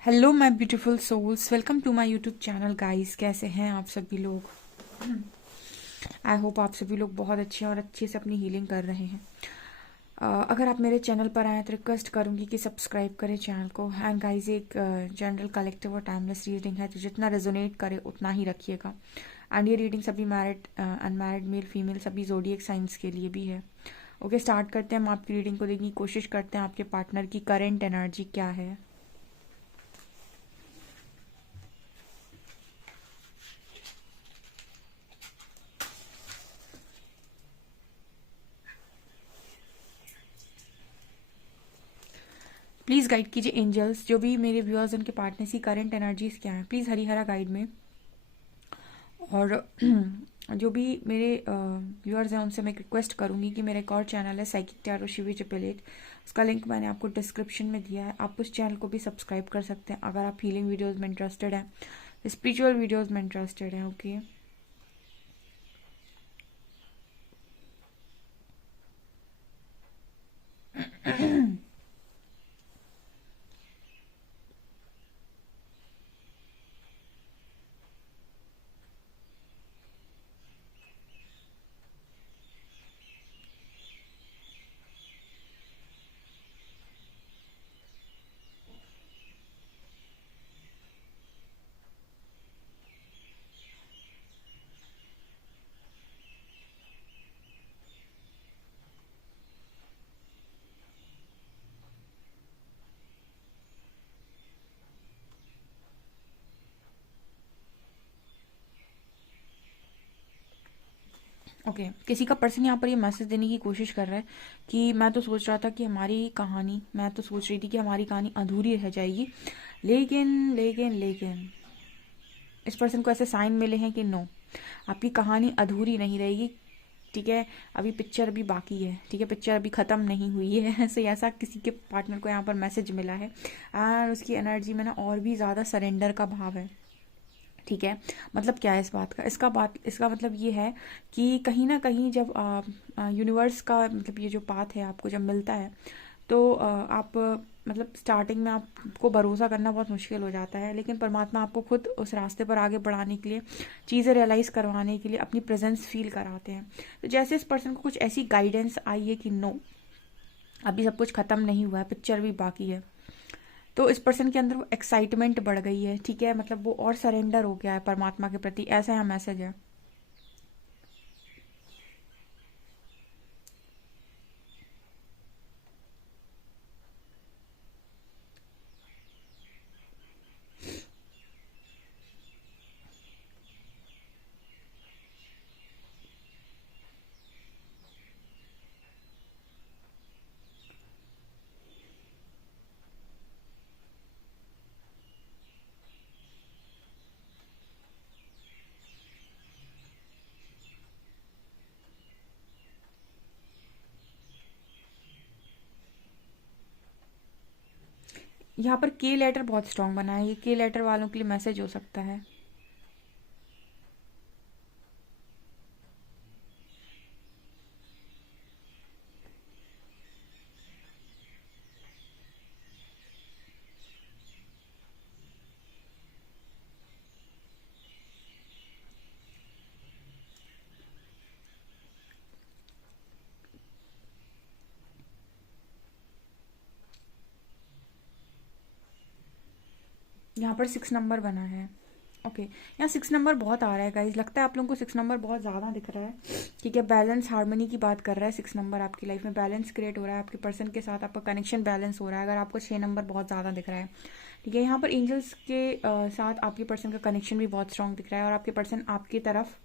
Hello my beautiful souls, welcome to my YouTube channel guys. कैसे हैं आप सभी लोग? आई होप आप सभी लोग बहुत अच्छे और अच्छे से अपनी हीलिंग कर रहे हैं। अगर आप मेरे चैनल पर आए तो रिक्वेस्ट करूंगी कि सब्सक्राइब करें चैनल को। एंड गाइस, एक जनरल कलेक्टिव और टाइमलेस रीडिंग है, तो जितना रेजोनेट करे उतना ही रखिएगा। एंड ये रीडिंग सभी मैरिड अनमैरिड मेल फीमेल सभी जोडिएक साइंस के लिए भी है। ओके, स्टार्ट करते हैं। हम आपकी रीडिंग को देखने की कोशिश करते हैं आपके पार्टनर की करेंट एनर्जी क्या है। प्लीज़ गाइड कीजिए एंजल्स, जो भी मेरे व्यूअर्स उनके पार्टनर्स की करंट एनर्जीज क्या है, प्लीज़ हरी हरा गाइड में। और जो भी मेरे व्यूअर्स हैं उनसे मैं रिक्वेस्ट करूंगी कि मेरा एक और चैनल है साइकिक टैरो शिवी चिपेलेट, उसका लिंक मैंने आपको डिस्क्रिप्शन में दिया है। आप उस चैनल को भी सब्सक्राइब कर सकते हैं अगर आप हीलिंग वीडियोज़ में इंटरेस्टेड हैं, स्पिरिचुअल वीडियोज़ में इंटरेस्टेड हैं। ओके, ओके, किसी का पर्सन यहाँ पर ये मैसेज देने की कोशिश कर रहा है कि मैं तो सोच रहा था कि मैं तो सोच रही थी कि हमारी कहानी अधूरी रह जाएगी, लेकिन लेकिन लेकिन इस पर्सन को ऐसे साइन मिले हैं कि नो, आपकी कहानी अधूरी नहीं रहेगी। ठीक है, अभी पिक्चर अभी बाकी है। ठीक है, पिक्चर अभी ख़त्म नहीं हुई है। ऐसे ऐसा किसी के पार्टनर को यहाँ पर मैसेज मिला है। और उसकी एनर्जी में ना और भी ज़्यादा सरेंडर का भाव है। ठीक है, मतलब क्या है इस बात का, इसका मतलब ये है कि कहीं ना कहीं जब यूनिवर्स का मतलब ये जो पाथ है आपको जब मिलता है, तो आप मतलब स्टार्टिंग में आपको भरोसा करना बहुत मुश्किल हो जाता है, लेकिन परमात्मा आपको खुद उस रास्ते पर आगे बढ़ाने के लिए, चीज़ें रियलाइज़ करवाने के लिए अपनी प्रेजेंस फील कराते हैं। तो जैसे इस पर्सन को कुछ ऐसी गाइडेंस आई है कि नो, अभी सब कुछ ख़त्म नहीं हुआ है, पिक्चर भी बाकी है, तो इस पर्सन के अंदर वो एक्साइटमेंट बढ़ गई है। ठीक है, मतलब वो और सरेंडर हो गया है परमात्मा के प्रति, ऐसा यहाँ मैसेज है। यहाँ पर के लेटर बहुत स्ट्रांग बना है, ये के लेटर वालों के लिए मैसेज हो सकता है। यहाँ पर 6 नंबर बना है। ओके, यहाँ 6 नंबर बहुत आ रहा है गाइज, लगता है आप लोगों को 6 नंबर बहुत ज़्यादा दिख रहा है। ठीक है, बैलेंस हार्मनी की बात कर रहा है 6 नंबर, आपकी लाइफ में बैलेंस क्रिएट हो रहा है, आपके पर्सन के साथ आपका कनेक्शन बैलेंस हो रहा है अगर आपको 6 नंबर बहुत ज़्यादा दिख रहा है। ठीक है, यहाँ पर एंजल्स के साथ आपके पर्सन का कनेक्शन भी बहुत स्ट्रांग दिख रहा है, और आपके पर्सन आपकी तरफ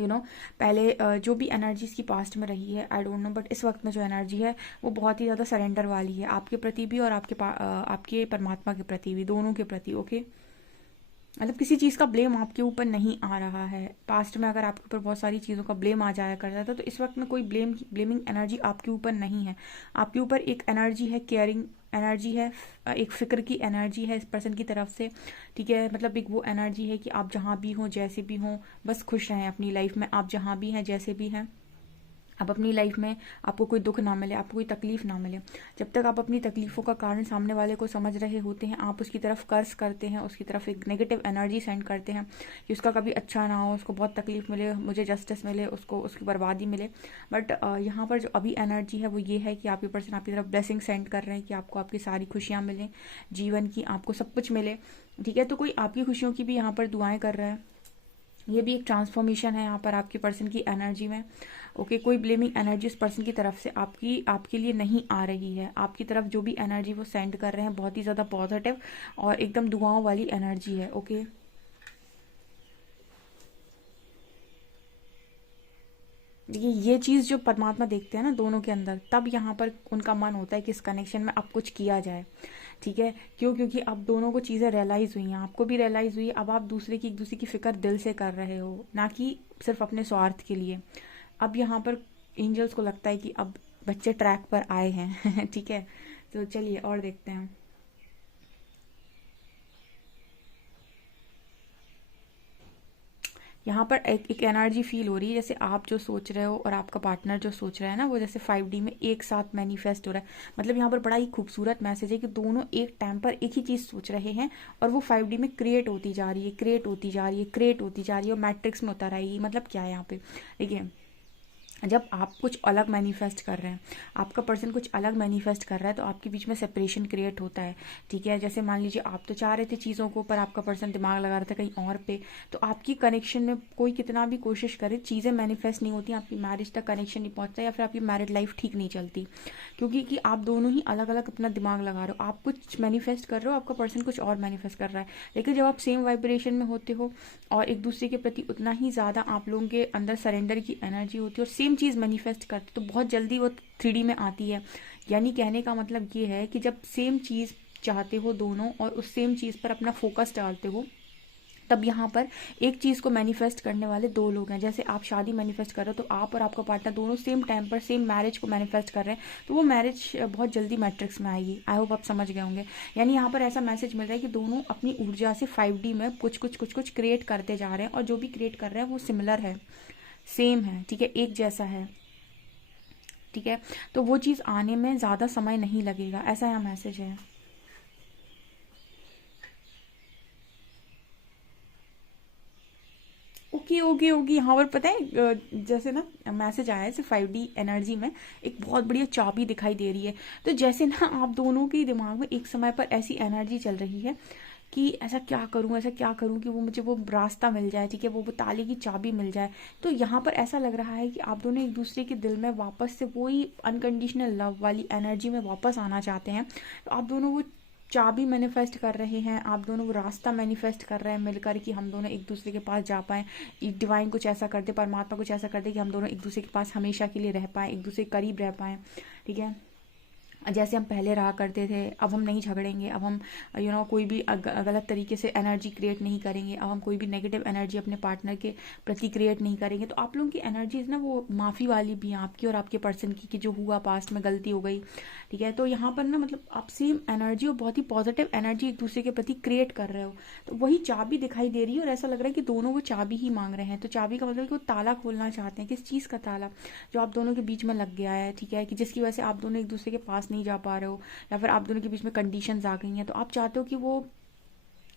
पहले जो भी एनर्जीज की पास्ट में रही है, आई डोंट नो, बट इस वक्त में जो एनर्जी है वो बहुत ही ज़्यादा सरेंडर वाली है, आपके प्रति भी और आपके परमात्मा के प्रति भी, दोनों के प्रति। ओके, मतलब किसी चीज़ का ब्लेम आपके ऊपर नहीं आ रहा है। पास्ट में अगर आपके ऊपर बहुत सारी चीज़ों का ब्लेम आ जाया करता था, तो इस वक्त में कोई ब्लेमिंग एनर्जी आपके ऊपर नहीं है। आपके ऊपर एक एनर्जी है, केयरिंग एनर्जी है, एक फिक्र की एनर्जी है इस पर्सन की तरफ से। ठीक है, मतलब एक वो एनर्जी है कि आप जहाँ भी हों, जैसे भी हों, बस खुश रहें अपनी लाइफ में, आप जहाँ भी हैं, जैसे भी हैं, अब अपनी लाइफ में आपको कोई दुख ना मिले, आपको कोई तकलीफ ना मिले। जब तक आप अपनी तकलीफ़ों का कारण सामने वाले को समझ रहे होते हैं, आप उसकी तरफ कर्ज करते हैं, उसकी तरफ एक नेगेटिव एनर्जी सेंड करते हैं कि उसका कभी अच्छा ना हो, उसको बहुत तकलीफ मिले, मुझे जस्टिस मिले, उसको उसकी बर्बादी मिले। बट यहाँ पर जो अभी एनर्जी है वो ये है कि आपके पर्सन आपकी तरफ ब्लेसिंग सेंड कर रहे हैं कि आपको आपकी सारी खुशियाँ मिलें, जीवन की आपको सब कुछ मिले। ठीक है, तो कोई आपकी खुशियों की भी यहाँ पर दुआएं कर रहा है। ये भी एक ट्रांसफॉर्मेशन है यहाँ पर आपके पर्सन की एनर्जी में। ओके, कोई ब्लेमिंग एनर्जी उस पर्सन की तरफ से आपके लिए नहीं आ रही है। आपकी तरफ जो भी एनर्जी वो सेंड कर रहे हैं बहुत ही ज़्यादा पॉजिटिव और एकदम दुआओं वाली एनर्जी है। ओके, देखिए ये चीज़ जो परमात्मा देखते हैं ना दोनों के अंदर, तब यहाँ पर उनका मन होता है कि इस कनेक्शन में अब कुछ किया जाए। ठीक है, क्यों? क्योंकि अब दोनों को चीज़ें रियलाइज़ हुई हैं, आपको भी रियलाइज़ हुई है। अब आप एक दूसरे की फ़िक्र दिल से कर रहे हो, ना कि सिर्फ अपने स्वार्थ के लिए। अब यहाँ पर एंजल्स को लगता है कि अब बच्चे ट्रैक पर आए हैं। ठीक है, तो चलिए और देखते हैं। यहाँ पर एक एनर्जी फील हो रही है, जैसे आप जो सोच रहे हो और आपका पार्टनर जो सोच रहा है ना, वो जैसे 5D में एक साथ मैनिफेस्ट हो रहा है। मतलब यहाँ पर बड़ा ही खूबसूरत मैसेज है कि दोनों एक टाइम पर एक ही चीज़ सोच रहे हैं और वो 5D में क्रिएट होती जा रही है, क्रिएट होती जा रही है, क्रिएट होती जा रही है और मैट्रिक्स में उतर आएगी। मतलब क्या है यहाँ पे, देखिए जब आप कुछ अलग मैनिफेस्ट कर रहे हैं, आपका पर्सन कुछ अलग मैनिफेस्ट कर रहा है, तो आपके बीच में सेपरेशन क्रिएट होता है। ठीक है, जैसे मान लीजिए आप तो चाह रहे थे चीज़ों को, पर आपका पर्सन दिमाग लगा रहा था कहीं और पे। तो आपकी कनेक्शन में कोई कितना भी कोशिश करे, चीज़ें मैनिफेस्ट नहीं होती, आपकी मैरिज तक कनेक्शन नहीं पहुंचता, या फिर आपकी मैरिड लाइफ ठीक नहीं चलती। क्योंकि कि आप दोनों ही अलग अलग अपना दिमाग लगा रहे हो। आप कुछ मैनिफेस्ट कर रहे हो, आपका पर्सन कुछ और मैनिफेस्ट कर रहा है। लेकिन जब आप सेम वाइब्रेशन में होते हो और एक दूसरे के प्रति उतना ही ज़्यादा आप लोगों के अंदर सरेंडर की एनर्जी होती है और सेम चीज़ मैनिफेस्ट करते, तो बहुत जल्दी वो 3D में आती है। यानी कहने का मतलब ये है कि जब सेम चीज़ चाहते हो दोनों और उस सेम चीज़ पर अपना फोकस डालते हो, तब यहाँ पर एक चीज़ को मैनिफेस्ट करने वाले दो लोग हैं। जैसे आप शादी मैनिफेस्ट कर रहे हो, तो आप और आपका पार्टनर दोनों सेम टाइम पर सेम मैरिज को मैनिफेस्ट कर रहे हैं, तो वो मैरिज बहुत जल्दी मैट्रिक्स में आएगी। आई होप आप समझ गए होंगे। यानी यहाँ पर ऐसा मैसेज मिल रहा है कि दोनों अपनी ऊर्जा से 5D में कुछ क्रिएट करते जा रहे हैं और जो भी क्रिएट कर रहे हैं वो सिमिलर है, सेम है। ठीक है, एक जैसा है। ठीक है, तो वो चीज़ आने में ज़्यादा समय नहीं लगेगा, ऐसा यहाँ मैसेज है। ओके ओके ओके, यहाँ पर पता है जैसे ना मैसेज आया है जैसे 5D एनर्जी में एक बहुत बढ़िया चाबी दिखाई दे रही है। तो जैसे ना आप दोनों के दिमाग में एक समय पर ऐसी एनर्जी चल रही है कि ऐसा क्या करूं, ऐसा क्या करूं कि वो मुझे वो रास्ता मिल जाए। ठीक है, वो ताले की चाबी मिल जाए। तो यहाँ पर ऐसा लग रहा है कि आप दोनों एक दूसरे के दिल में वापस से वही अनकंडीशनल लव वाली एनर्जी में वापस आना चाहते हैं। तो आप दोनों वो चाबी मैनिफेस्ट कर रहे हैं, आप दोनों वो रास्ता मैनिफेस्ट कर रहे हैं मिलकर कि हम दोनों एक दूसरे के पास जा पाएँ। डिवाइन कुछ ऐसा कर दे, परमात्मा कुछ ऐसा कर दे कि हम दोनों एक दूसरे के पास हमेशा के लिए रह पाएँ, एक दूसरे के करीब रह पाएँ। ठीक है, जैसे हम पहले रहा करते थे, अब हम नहीं झगड़ेंगे, अब हम कोई भी गलत तरीके से एनर्जी क्रिएट नहीं करेंगे, अब हम कोई भी नेगेटिव एनर्जी अपने पार्टनर के प्रति क्रिएट नहीं करेंगे। तो आप लोगों की एनर्जीज ना वो माफ़ी वाली भी हैं, आपकी और आपके पर्सन की, कि जो हुआ पास्ट में गलती हो गई। ठीक है, तो यहाँ पर ना मतलब आप सेम एनर्जी और बहुत ही पॉजिटिव एनर्जी एक दूसरे के प्रति क्रिएट कर रहे हो। तो वही चाबी दिखाई दे रही है और ऐसा लग रहा है कि दोनों वो चाबी ही मांग रहे हैं। तो चाबी का मतलब कि वो ताला खोलना चाहते हैं। किस चीज़ का ताला? जो आप दोनों के बीच में लग गया है। ठीक है, कि जिसकी वजह से आप दोनों एक दूसरे के पास नहीं जा पा रहे हो, या फिर आप दोनों के बीच में कंडीशंस आ गई हैं। तो आप चाहते हो कि वो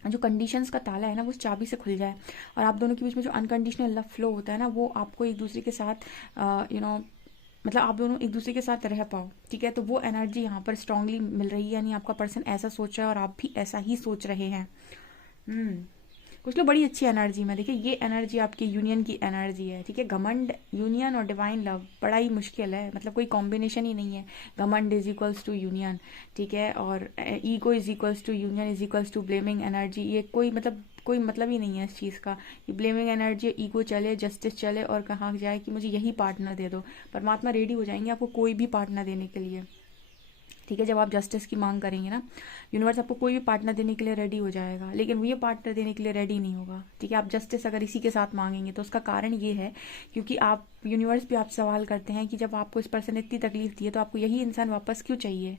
जो कंडीशंस का ताला है ना वो उस चाबी से खुल जाए, और आप दोनों के बीच में जो अनकंडीशनल लव फ्लो होता है ना, वो आपको एक दूसरे के साथ मतलब आप दोनों एक दूसरे के साथ रह पाओ। ठीक है, तो वो एनर्जी यहाँ पर स्ट्रांगली मिल रही है। यानी आपका पर्सन ऐसा सोच रहा है और आप भी ऐसा ही सोच रहे हैं। कुछ लोग बड़ी अच्छी एनर्जी में, देखिए ये एनर्जी आपकी यूनियन की एनर्जी है। ठीक है, घमंड, यूनियन और डिवाइन लव बड़ा ही मुश्किल है, मतलब कोई कॉम्बिनेशन ही नहीं है। घमंड इज इक्वल्स टू यूनियन। ठीक है, और ego is equals to union is equals to blaming energy. ये कोई मतलब ही नहीं है इस चीज़ का कि ब्लेमिंग एनर्जी, ईगो चले, जस्टिस चले और कहा जाए कि मुझे यही पार्टनर दे दो। परमात्मा रेडी हो जाएंगे आपको कोई भी पार्टनर देने के लिए। ठीक है, जब आप जस्टिस की मांग करेंगे ना, यूनिवर्स आपको कोई भी पार्टनर देने के लिए रेडी हो जाएगा, लेकिन वो ये पार्टनर देने के लिए रेडी नहीं होगा। ठीक है, आप जस्टिस अगर इसी के साथ मांगेंगे तो उसका कारण ये है क्योंकि आप यूनिवर्स भी आप सवाल करते हैं कि जब आपको इस पर्सन ने इतनी तकलीफ दी है तो आपको यही इंसान वापस क्यों चाहिए।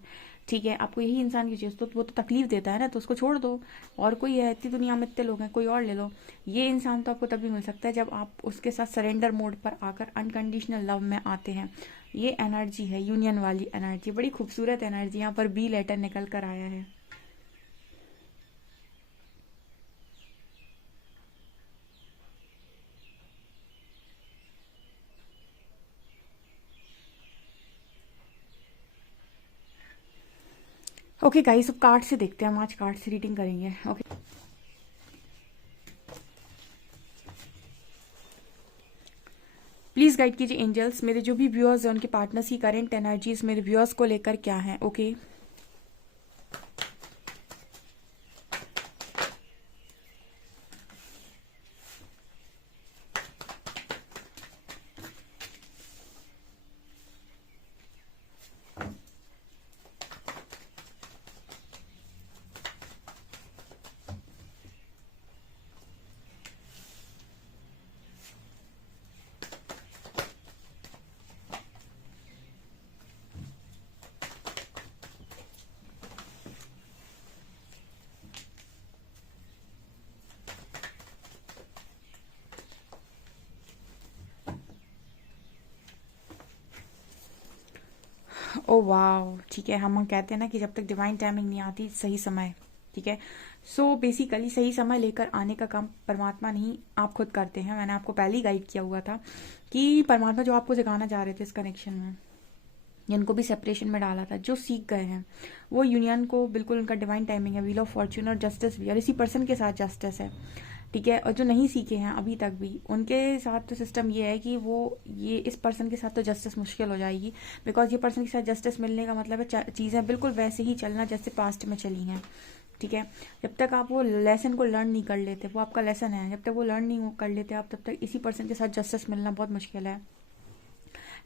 ठीक है, आपको यही इंसान की चीज़, तो वो तो तकलीफ देता है ना, तो उसको छोड़ दो। और कोई है, इतनी दुनिया में इतने लोग हैं, कोई और ले लो। ये इंसान तो आपको तभी मिल सकता है जब आप उसके साथ सरेंडर मोड पर आकर अनकंडीशनल लव में आते हैं। ये एनर्जी है, यूनियन वाली एनर्जी, बड़ी खूबसूरत एनर्जी। यहाँ पर बी लेटर निकल कर आया है। ओके गाइस, अब कार्ड से देखते हैं, हम आज कार्ड से रीडिंग करेंगे। ओके, प्लीज गाइड कीजिए एंजल्स, मेरे जो भी व्यूअर्स हैं उनके पार्टनर्स की करंट एनर्जीज मेरे व्यूअर्स को लेकर क्या है। ओके, ओ वाह, ठीक है। हम कहते हैं ना कि जब तक डिवाइन टाइमिंग नहीं आती, सही समय, ठीक है। सो बेसिकली सही समय लेकर आने का काम परमात्मा नहीं, आप खुद करते हैं। मैंने आपको पहले ही गाइड किया हुआ था कि परमात्मा जो आपको सिखाना चाह रहे थे इस कनेक्शन में, जिनको भी सेपरेशन में डाला था, जो सीख गए हैं वो यूनियन को बिल्कुल, उनका डिवाइन टाइमिंग है, व्हील ऑफ फॉर्च्यून और जस्टिस भी, और इसी पर्सन के साथ जस्टिस है, ठीक है। और जो नहीं सीखे हैं अभी तक भी, उनके साथ तो सिस्टम ये है कि वो, ये इस पर्सन के साथ तो जस्टिस मुश्किल हो जाएगी, बिकॉज ये पर्सन के साथ जस्टिस मिलने का मतलब है चीज़ें बिल्कुल वैसे ही चलना जैसे पास्ट में चली हैं, ठीक है। जब तक आप वो लेसन को लर्न नहीं कर लेते, वो आपका लेसन है, जब तक वो लर्न नहीं कर लेते आप, तब तक इसी पर्सन के साथ जस्टिस मिलना बहुत मुश्किल है,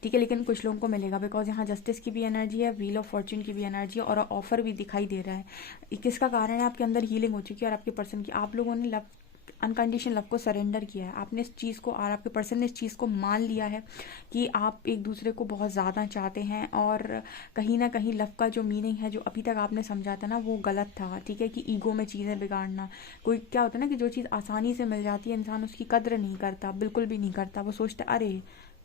ठीक है। लेकिन कुछ लोगों को मिलेगा, बिकॉज यहाँ जस्टिस की भी एनर्जी है, व्हील ऑफ फॉर्च्यून की भी एनर्जी है, और ऑफर भी दिखाई दे रहा है। किसका कारण है? आपके अंदर हीलिंग हो चुकी है, और आपके पर्सन की, आप लोगों ने लव, अनकंडीशनल लव को सरेंडर किया है। आपने इस चीज़ को, और आपके पर्सन ने इस चीज़ को मान लिया है कि आप एक दूसरे को बहुत ज़्यादा चाहते हैं, और कहीं ना कहीं लव का जो मीनिंग है, जो अभी तक आपने समझा था ना, वो गलत था, ठीक है। कि ईगो में चीज़ें बिगाड़ना, कोई क्या होता है ना कि जो चीज़ आसानी से मिल जाती है, इंसान उसकी कद्र नहीं करता, बिल्कुल भी नहीं करता। वो सोचता अरे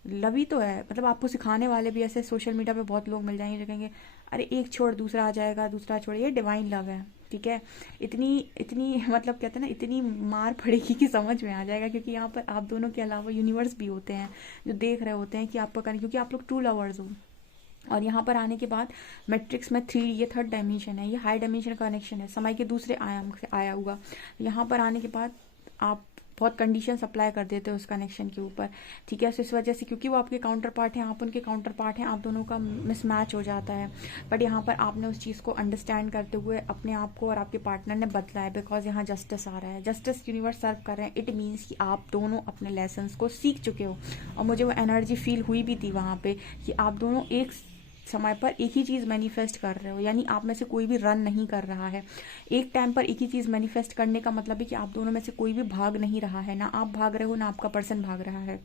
लव ही तो है, मतलब आपको सिखाने वाले भी ऐसे सोशल मीडिया पे बहुत लोग मिल जाएंगे जो कहेंगे अरे एक छोड़ दूसरा आ जाएगा, दूसरा छोड़, ये डिवाइन लव है, ठीक है। इतनी इतनी मतलब कहते हैं ना, इतनी मार पड़ेगी कि समझ में आ जाएगा, क्योंकि यहाँ पर आप दोनों के अलावा यूनिवर्स भी होते हैं जो देख रहे होते हैं कि आपका करने, क्योंकि आप लोग ट्रू लवर्स हो। और यहाँ पर आने के बाद मैट्रिक्स में 3, ये थर्ड डायमेंशन है, ये हाई डायमेंशन का कनेक्शन है, समय के दूसरे आयाम से आया हुआ। यहाँ पर आने के बाद आप बहुत कंडीशन अप्लाई कर देते हो उस कनेक्शन के ऊपर, ठीक है। सो इस वजह से, क्योंकि वो आपके काउंटर पार्ट हैं, आप उनके काउंटर पार्ट हैं, आप दोनों का मिसमैच हो जाता है। बट यहाँ पर आपने उस चीज़ को अंडरस्टैंड करते हुए अपने आप को और आपके पार्टनर ने बदला है, बिकॉज यहाँ जस्टिस आ रहा है, जस्टिस यूनिवर्स सर्व कर रहे हैं। इट मीन्स कि आप दोनों अपने लेसन्स को सीख चुके हो, और मुझे वो एनर्जी फील हुई भी थी वहाँ पे कि आप दोनों एक समय पर एक ही चीज़ मैनिफेस्ट कर रहे हो, यानी आप में से कोई भी रन नहीं कर रहा है। एक टाइम पर एक ही चीज़ मैनिफेस्ट करने का मतलब है कि आप दोनों में से कोई भी भाग नहीं रहा है, ना आप भाग रहे हो, ना आपका पर्सन भाग रहा है।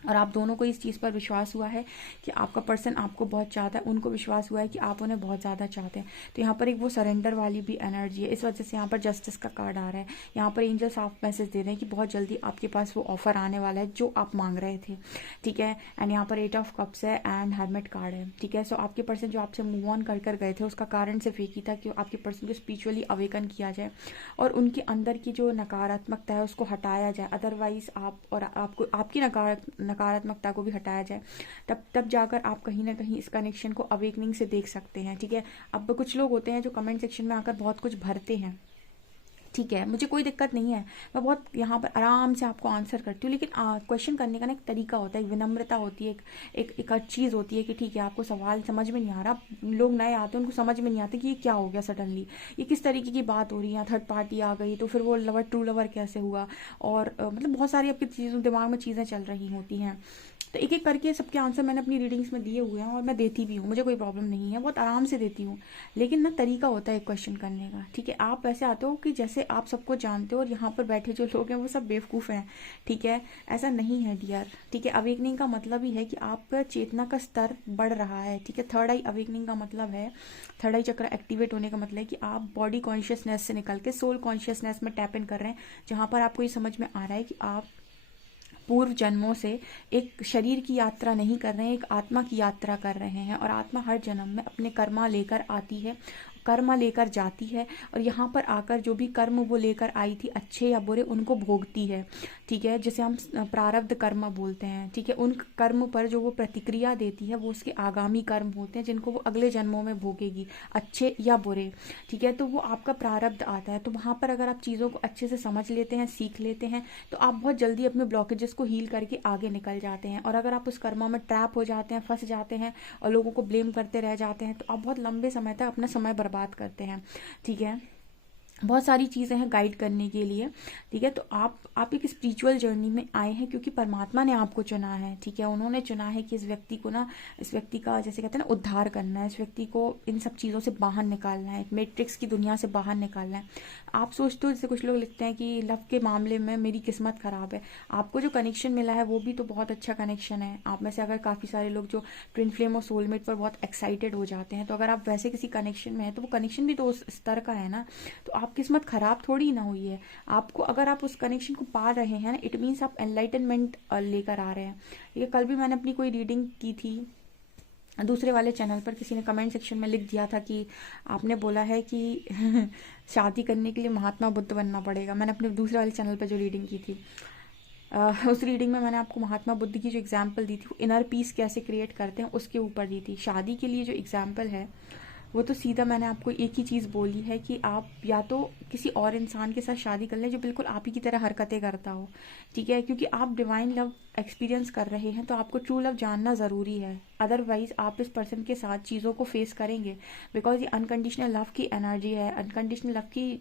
और आप दोनों को इस चीज़ पर विश्वास हुआ है कि आपका पर्सन आपको बहुत चाहता है, उनको विश्वास हुआ है कि आप उन्हें बहुत ज़्यादा चाहते हैं। तो यहाँ पर एक वो सरेंडर वाली भी एनर्जी है, इस वजह से यहाँ पर जस्टिस का कार्ड आ रहा है। यहाँ पर एंजल साफ मैसेज दे रहे हैं कि बहुत जल्दी आपके पास वो ऑफर आने वाला है जो आप मांग रहे थे, ठीक है। एंड यहाँ पर 8 ऑफ कप्स है एंड हर्मिट कार्ड है, ठीक है। सो आपके पर्सन जो आपसे मूव ऑन कर गए थे, उसका कारण सिर्फ एक ही था कि आपके पर्सन को स्पिरिचुअली अवेकन किया जाए और उनके अंदर की जो नकारात्मकता है उसको हटाया जाए। अदरवाइज आप और आपको आपकी नकारात्मकता को भी हटाया जाए, तब जाकर आप कहीं ना कहीं इस कनेक्शन को अवेकनिंग से देख सकते हैं, ठीक है। अब कुछ लोग होते हैं जो कमेंट सेक्शन में आकर बहुत कुछ भरते हैं, ठीक है, मुझे कोई दिक्कत नहीं है, मैं बहुत यहाँ पर आराम से आपको आंसर करती हूँ। लेकिन क्वेश्चन करने का ना एक तरीका होता है, एक विनम्रता होती है, एक चीज़ होती है कि ठीक है आपको सवाल समझ में नहीं आ रहा। लोग नए आते हैं, उनको समझ में नहीं आता कि ये क्या हो गया सडनली, ये किस तरीके की बात हो रही है, थर्ड पार्टी आ गई तो फिर वो लवर ट्रू लवर कैसे हुआ, और मतलब बहुत सारी आपकी चीज़ों दिमाग में चीज़ें चल रही होती हैं। तो एक एक करके सबके आंसर मैंने अपनी रीडिंग्स में दिए हुए हैं और मैं देती भी हूँ, मुझे कोई प्रॉब्लम नहीं है, बहुत आराम से देती हूँ। लेकिन ना तरीका होता है एक क्वेश्चन करने का, ठीक है। आप वैसे आते हो कि जैसे से आप सबको जानते हो और यहाँ पर बैठे जो लोग हैं वो सब बेवकूफ़ हैं, ठीक है। ऐसा नहीं है डियर, ठीक है। अवेकनिंग का मतलब ही है कि आपका चेतना का स्तर बढ़ रहा है, ठीक है। थर्ड आई अवेकनिंग का मतलब है, थर्ड आई चक्र एक्टिवेट होने का मतलब है कि आप बॉडी कॉन्शियसनेस से निकल के सोल कॉन्शियसनेस में टैप इन कर रहे हैं, जहाँ पर आपको ये समझ में आ रहा है कि आप पूर्व जन्मों से एक शरीर की यात्रा नहीं कर रहे हैं, एक आत्मा की यात्रा कर रहे हैं। और आत्मा हर जन्म में अपने कर्मा लेकर आती है, कर्म लेकर जाती है, और यहाँ पर आकर जो भी कर्म वो लेकर आई थी, अच्छे या बुरे, उनको भोगती है, ठीक है। जिसे हम प्रारब्ध कर्म बोलते हैं, ठीक है। उन कर्म पर जो वो प्रतिक्रिया देती है वो उसके आगामी कर्म होते हैं, जिनको वो अगले जन्मों में भोगेगी, अच्छे या बुरे, ठीक है। तो वो आपका प्रारब्ध आता है। तो वहाँ पर अगर आप चीज़ों को अच्छे से समझ लेते हैं, सीख लेते हैं, तो आप बहुत जल्दी अपने ब्लॉकेजेस को हील करके आगे निकल जाते हैं। और अगर आप उस कर्मा में ट्रैप हो जाते हैं, फंस जाते हैं और लोगों को ब्लेम करते रह जाते हैं, तो आप बहुत लंबे समय तक अपना समय बर्बाद करते हैं, ठीक है। बहुत सारी चीज़ें हैं गाइड करने के लिए, ठीक है। तो आप एक स्पिरिचुअल जर्नी में आए हैं क्योंकि परमात्मा ने आपको चुना है, ठीक है। उन्होंने चुना है कि इस व्यक्ति को ना, इस व्यक्ति का जैसे कहते हैं ना उद्धार करना है, इस व्यक्ति को इन सब चीज़ों से बाहर निकालना है, मैट्रिक्स की दुनिया से बाहर निकालना है। आप सोचते हो, जैसे कुछ लोग लिखते हैं कि लव के मामले में मेरी किस्मत ख़राब है। आपको जो कनेक्शन मिला है वो भी तो बहुत अच्छा कनेक्शन है। आप में से अगर काफ़ी सारे लोग जो ट्विन फ्लेम और सोलमेट पर बहुत एक्साइटेड हो जाते हैं, तो अगर आप वैसे किसी कनेक्शन में हैं तो वो कनेक्शन भी तो उस स्तर का है ना। तो आप किस्मत खराब थोड़ी ना हुई है आपको, अगर आप उस कनेक्शन को पा रहे हैं ना, इट मीन्स आप एनलाइटनमेंट लेकर आ रहे हैं। ये कल भी मैंने अपनी कोई रीडिंग की थी दूसरे वाले चैनल पर, किसी ने कमेंट सेक्शन में लिख दिया था कि आपने बोला है कि शादी करने के लिए महात्मा बुद्ध बनना पड़ेगा। मैंने अपने दूसरे वाले चैनल पर जो रीडिंग की थी, उस रीडिंग में मैंने आपको महात्मा बुद्ध की जो एग्जाम्पल दी थी, वो इनर पीस कैसे क्रिएट करते हैं उसके ऊपर दी थी। शादी के लिए जो एग्जाम्पल है वो तो सीधा मैंने आपको एक ही चीज़ बोली है कि आप या तो किसी और इंसान के साथ शादी कर लें जो बिल्कुल आप ही की तरह हरकतें करता हो, ठीक है। क्योंकि आप डिवाइन लव एक्सपीरियंस कर रहे हैं तो आपको ट्रू लव जानना ज़रूरी है। अदरवाइज आप इस पर्सन के साथ चीज़ों को फेस करेंगे, बिकॉज ये अनकंडीशनल लव की एनर्जी है, अनकंडीशनल लव की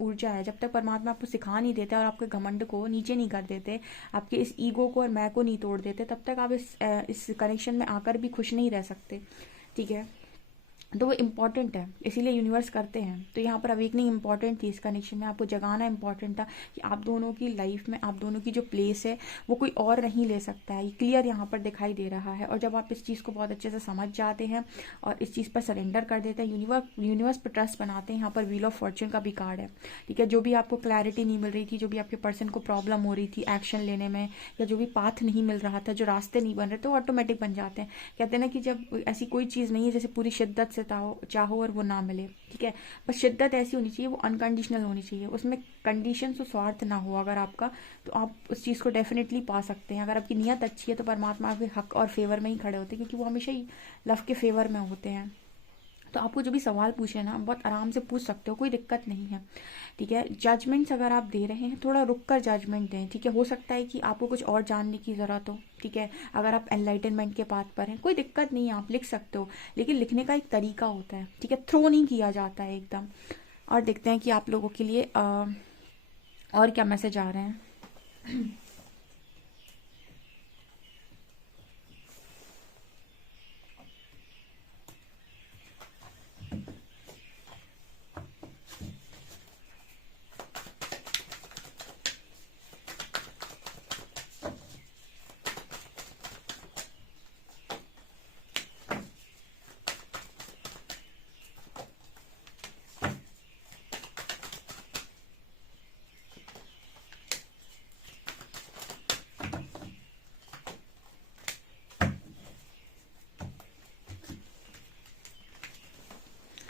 ऊर्जा है। जब तक परमात्मा आपको सिखा नहीं देते और आपके घमंड को नीचे नहीं कर देते, आपके इस ईगो को और मैं को नहीं तोड़ देते, तब तक आप इस कनेक्शन में आकर भी खुश नहीं रह सकते, ठीक है। तो वो इम्पॉर्टेंट है, इसीलिए यूनिवर्स करते हैं। तो यहाँ पर अवेकनिंग इंपॉर्टेंट थी, इस कनेक्शन में आपको जगाना इंपॉर्टेंट था कि आप दोनों की लाइफ में, आप दोनों की जो प्लेस है वो कोई और नहीं ले सकता है। ये क्लियर यहाँ पर दिखाई दे रहा है। और जब आप इस चीज़ को बहुत अच्छे से समझ जाते हैं और इस चीज़ पर सरेंडर कर देते हैं, यूनिवर्स पर ट्रस्ट बनाते हैं। यहाँ पर व्हील ऑफ फॉर्च्यून का भी कार्ड है, ठीक है। जो भी आपको क्लैरिटी नहीं मिल रही थी, जो भी आपके पर्सन को प्रॉब्लम हो रही थी एक्शन लेने में, या जो भी पाथ नहीं मिल रहा था, जो रास्ते नहीं बन रहे, तो ऑटोमेटिक बन जाते हैं। कहते हैं ना कि जब ऐसी कोई चीज़ नहीं है जैसे पूरी शिद्दत से चाहो और वो ना मिले, ठीक है। बस शिद्दत ऐसी होनी चाहिए, वो अनकंडीशनल होनी चाहिए, उसमें कंडीशन तो स्वार्थ ना हो अगर आपका, तो आप उस चीज़ को डेफिनेटली पा सकते हैं। अगर आपकी नीयत अच्छी है तो परमात्मा आपके हक और फेवर में ही खड़े होते हैं, क्योंकि वो हमेशा ही लव के फेवर में होते हैं। तो आपको जो भी सवाल पूछे ना, बहुत आराम से पूछ सकते हो, कोई दिक्कत नहीं है, ठीक है। जजमेंट्स अगर आप दे रहे हैं थोड़ा रुक कर जजमेंट दें, ठीक है। हो सकता है कि आपको कुछ और जानने की ज़रूरत हो, ठीक है। अगर आप एनलाइटनमेंट के पाथ पर हैं कोई दिक्कत नहीं है, आप लिख सकते हो, लेकिन लिखने का एक तरीका होता है, ठीक है। थ्रो नहीं किया जाता है एकदम। और देखते हैं कि आप लोगों के लिए और क्या मैसेज आ रहे हैं।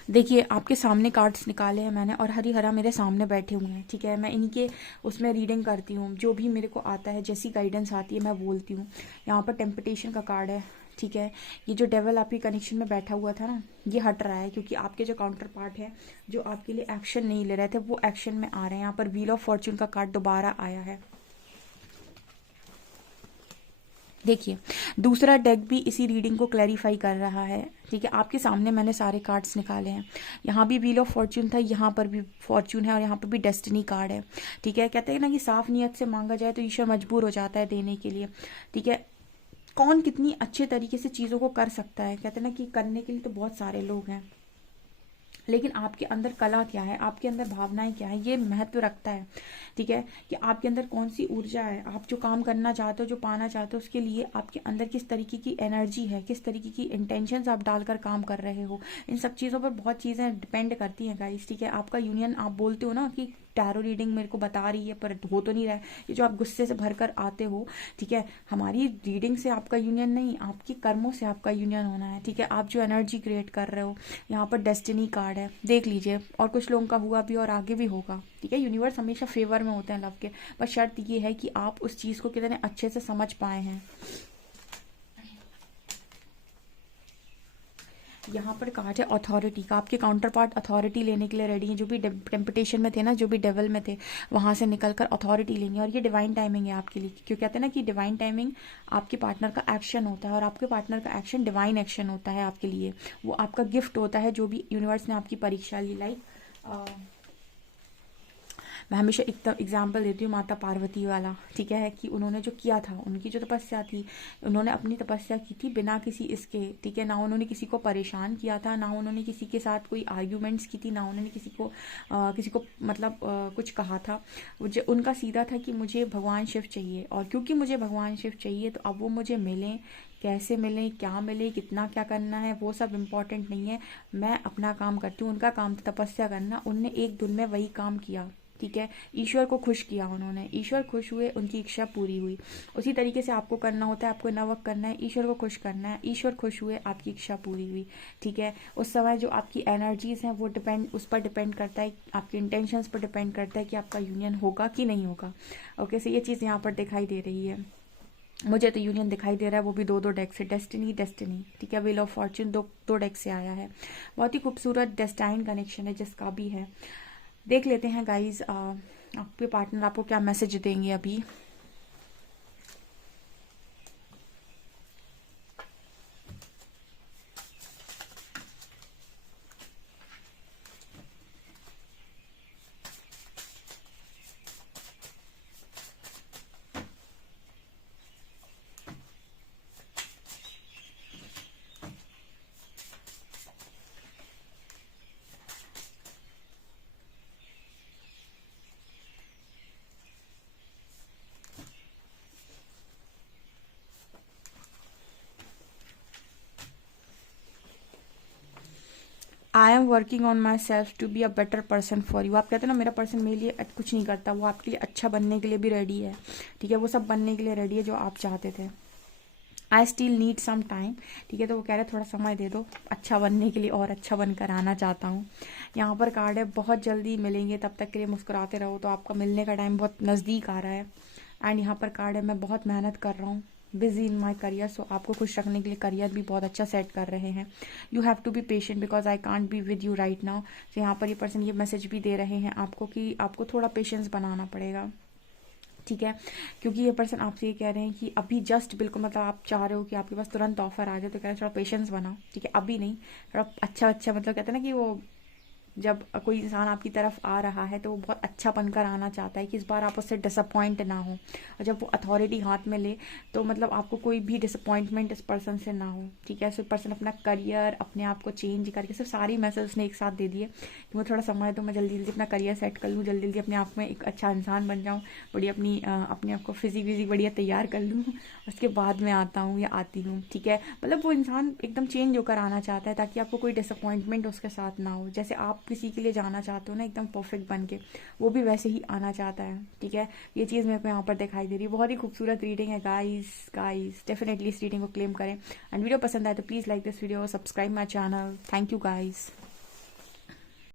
देखिए, आपके सामने कार्ड्स निकाले हैं मैंने, और हरी हरा मेरे सामने बैठे हुए हैं, ठीक है। मैं इन्हीं के उसमें रीडिंग करती हूँ, जो भी मेरे को आता है, जैसी गाइडेंस आती है मैं बोलती हूँ। यहाँ पर टेम्पटेशन का कार्ड है, ठीक है। ये जो डेवल आपके कनेक्शन में बैठा हुआ था ना, ये हट रहा है, क्योंकि आपके जो काउंटर पार्ट है जो आपके लिए एक्शन नहीं ले रहे थे वो एक्शन में आ रहे हैं। यहाँ पर व्हील ऑफ फॉर्च्यून का कार्ड दोबारा आया है। देखिए, दूसरा डेक भी इसी रीडिंग को क्लैरिफाई कर रहा है, ठीक है। आपके सामने मैंने सारे कार्ड्स निकाले हैं। यहाँ भी व्हील ऑफ फॉर्च्यून था, यहाँ पर भी फॉर्च्यून है, और यहाँ पर भी डेस्टिनी कार्ड है, ठीक है। कहते हैं ना कि साफ नियत से मांगा जाए तो ईश्वर मजबूर हो जाता है देने के लिए, ठीक है। कौन कितनी अच्छे तरीके से चीज़ों को कर सकता है, कहते हैं ना कि करने के लिए तो बहुत सारे लोग हैं, लेकिन आपके अंदर कला क्या है, आपके अंदर भावनाएं क्या है, ये महत्व रखता है। ठीक है, कि आपके अंदर कौन सी ऊर्जा है, आप जो काम करना चाहते हो, जो पाना चाहते हो, उसके लिए आपके अंदर किस तरीके की एनर्जी है, किस तरीके की इंटेंशंस आप डालकर काम कर रहे हो। इन सब चीज़ों पर बहुत चीज़ें डिपेंड करती हैं गाइस। ठीक है, आपका यूनियन, आप बोलते हो ना कि टैरो रीडिंग मेरे को बता रही है पर हो तो नहीं रहा है, ये जो आप गुस्से से भरकर आते हो। ठीक है, हमारी रीडिंग से आपका यूनियन नहीं, आपके कर्मों से आपका यूनियन होना है। ठीक है, आप जो एनर्जी क्रिएट कर रहे हो, यहाँ पर डेस्टिनी कार्ड है, देख लीजिए, और कुछ लोगों का हुआ भी और आगे भी होगा। ठीक है, यूनिवर्स हमेशा फेवर में होते हैं लव के, बस शर्त ये है कि आप उस चीज़ को कितने अच्छे से समझ पाए हैं। यहाँ पर कार्ड है अथॉरिटी का, आपके काउंटर पार्ट अथॉरिटी लेने के लिए रेडी हैं। जो भी टेम्पटेशन में थे ना, जो भी डेवल में थे, वहाँ से निकलकर अथॉरिटी लेंगे। और ये डिवाइन टाइमिंग है आपके लिए, क्यों कहते हैं ना कि डिवाइन टाइमिंग आपके पार्टनर का एक्शन होता है, और आपके पार्टनर का एक्शन डिवाइन एक्शन होता है आपके लिए, वो आपका गिफ्ट होता है जो भी यूनिवर्स ने आपकी परीक्षा ली। लाइक मैं हमेशा एक एग्जाम्पल देती हूँ माता पार्वती वाला। ठीक है, कि उन्होंने जो किया था, उनकी जो तपस्या थी, उन्होंने अपनी तपस्या की थी बिना किसी इसके। ठीक है, ना उन्होंने किसी को परेशान किया था, ना उन्होंने किसी के साथ कोई आर्ग्यूमेंट्स की थी, ना उन्होंने किसी को मतलब कुछ कहा था। उनका सीधा था कि मुझे भगवान शिव चाहिए, और क्योंकि मुझे भगवान शिव चाहिए तो अब वो मुझे मिलें, कैसे मिलें, क्या मिले, कितना क्या करना है, वो सब इम्पोर्टेंट नहीं है। मैं अपना काम करती हूँ, उनका काम था तपस्या करना, उनने एक दिन में वही काम किया। ठीक है, ईश्वर को खुश किया उन्होंने, ईश्वर खुश हुए, उनकी इच्छा पूरी हुई। उसी तरीके से आपको करना होता है, आपको नवक करना है, ईश्वर को खुश करना है, ईश्वर खुश हुए, आपकी इच्छा पूरी हुई। ठीक है, उस समय जो आपकी एनर्जीज हैं वो उस पर डिपेंड करता है, आपके इंटेंशंस पर डिपेंड करता है कि आपका यूनियन होगा कि नहीं होगा। ओके, सो ये चीज़ यहाँ पर दिखाई दे रही है। मुझे तो यूनियन दिखाई दे रहा है, वो भी दो डेक से, डेस्टिनी डेस्टिनी। ठीक है, व्हील ऑफ फॉर्च्यून दो डेक से आया है। बहुत ही खूबसूरत डेस्टाइन कनेक्शन है जिसका भी है। देख लेते हैं गाइज, आपके पार्टनर आपको क्या मैसेज देंगे अभी। I am working on myself to be a better person for you. आप कहते हैं ना मेरा पर्सन मेरे लिए कुछ नहीं करता, वो आपके लिए अच्छा बनने के लिए भी रेडी है। ठीक है, वो सब बनने के लिए रेडी है जो आप चाहते थे। I still need some time. ठीक है, तो वो कह रहे थोड़ा समय दे दो, अच्छा बनने के लिए और अच्छा बनकर आना चाहता हूँ। यहाँ पर कार्ड है बहुत जल्दी मिलेंगे, तब तक के लिए मुस्कुराते रहो। तो आपका मिलने का टाइम बहुत नज़दीक आ रहा है। एंड यहाँ पर कार्ड है मैं बहुत मेहनत कर रहा हूँ, बिजी इन माई करियर। सो आपको खुश रखने के लिए करियर भी बहुत अच्छा सेट कर रहे हैं। You have to be patient because I can't be with you right now. तो यहाँ पर ये पर्सन ये मैसेज भी दे रहे हैं आपको कि आपको थोड़ा पेशेंस बनाना पड़ेगा। ठीक है, क्योंकि ये पर्सन आपसे ये कह रहे हैं कि अभी जस्ट बिल्कुल मतलब आप चाह रहे हो कि आपके पास तुरंत ऑफर आ जाए, तो कह रहे हैं थोड़ा पेशेंस बनाओ। ठीक है, अभी नहीं, थोड़ा अच्छा मतलब कहते हैं ना कि वो जब कोई इंसान आपकी तरफ आ रहा है तो वो बहुत अच्छा बनकर आना चाहता है कि इस बार आप उससे डिसअपॉइंट ना हो। और जब वो अथॉरिटी हाथ में ले तो मतलब आपको कोई भी डिसअपॉइंटमेंट इस पर्सन से ना हो। ठीक है, सिर्फ पर्सन अपना करियर अपने आप को चेंज करके सिर्फ सारी मैसेज उसने एक साथ दे दिए कि मुझे थोड़ा समय दो, मैं जल्दी जल्दी अपना करियर सेट कर लूँ, जल्दी जल्दी अपने आप में एक अच्छा इंसान बन जाऊँ, बढ़िया अपने आप को फिजिक विजिक बढ़िया तैयार कर लूँ, उसके बाद में आता हूँ या आती हूँ। ठीक है, मतलब वो इंसान एकदम चेंज होकर आना चाहता है ताकि आपको कोई डिसअपॉइंटमेंट उसके साथ ना हो। जैसे आप किसी के लिए जाना चाहते हो ना एकदम परफेक्ट बन के, वो भी वैसे ही आना चाहता है। ठीक है, ये चीज़ मेरे को यहाँ पर दिखाई दे रही है। बहुत ही खूबसूरत रीडिंग है गाइस डेफिनेटली इस रीडिंग को क्लेम करें। एंड वीडियो पसंद आए तो please like this video, subscribe my channel. Thank you guys.